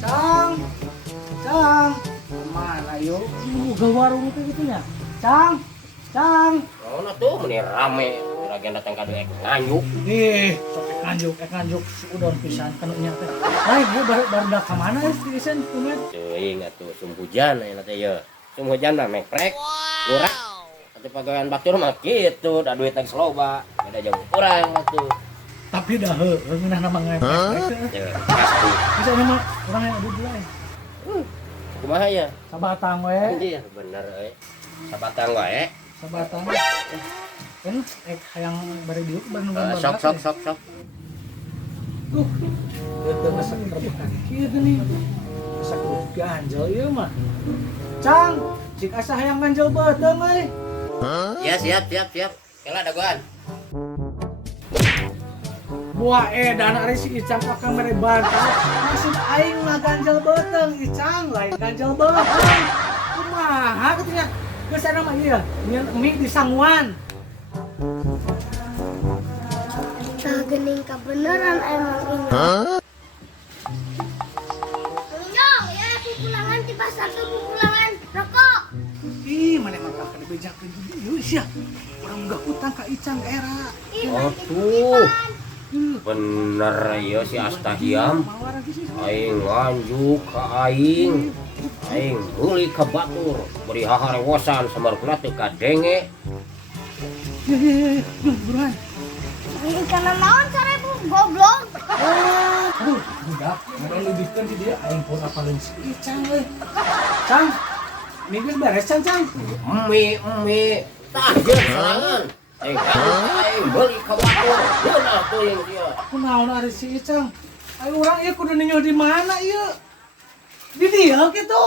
Cang, Cang, kemana yuk? Buka warung itu gitunya. Cang, Cang. Oh, nah tuh meni rame. Lagi datang kado ek nganjuk. Sok nganjuk si udon pisan kanunya teh. Hai, gue baru dah ka mana pisan tumet. Teuing atuh sum hujan aya teh ye. Sum hujan mah meprek. Urak. Atuh pagawean batur mah kitu, da duit lagi seloba. Beda jauh urang atuh. Tapi dah heueuh ngeunah nama ngepek. Ya, pasti. Bisa nama urang yang adu dua. Kumaha ya? Sabatang we. Anjir, bener euy. Sabatang wae. Sabatang. Kan hayang bari dieu bareng Sok. Tuh. Teu masak terbuka kieu geuning. Masak ganjel ieu mah. Cang, cik asa hayang ganjel beuteung euy. Ya, siap. Kela dagoan. Buah edan ari si Icang kakang mere bantah. Maksud aing mah ganjel beuteung, Icang lain ganjel beuteung. Kumaha kitu nya? Geus sana mah ieu, nyeun mie di sanguan. Tah geuning ka beneran emang ini. Minjong, ya pupulangan di pasar tuh pupulangan rokok. Ih, mana mah kakak dibejakeun ieu sia. Urang enggak utang ka Icang era. Oh tuh. Bener ya si Astahiam. Aing nganjuk ka aing. Aing meuli ka batur. Beri haharewosan samarepna teu ka denge. Ya, buruan. Ini kana naon sarebu goblok. Aduh, budak, mana lebihkan di dia aing pun apalin si Icang euy. Cang, mie geus beres Cang. Emi. Tajir serangan. Aing meuli ka batur. Beunah teuing dia. Kunaon ari si Icang? Ayo urang ieu kudu ninggeuh di mana ieu? Di dieu kitu.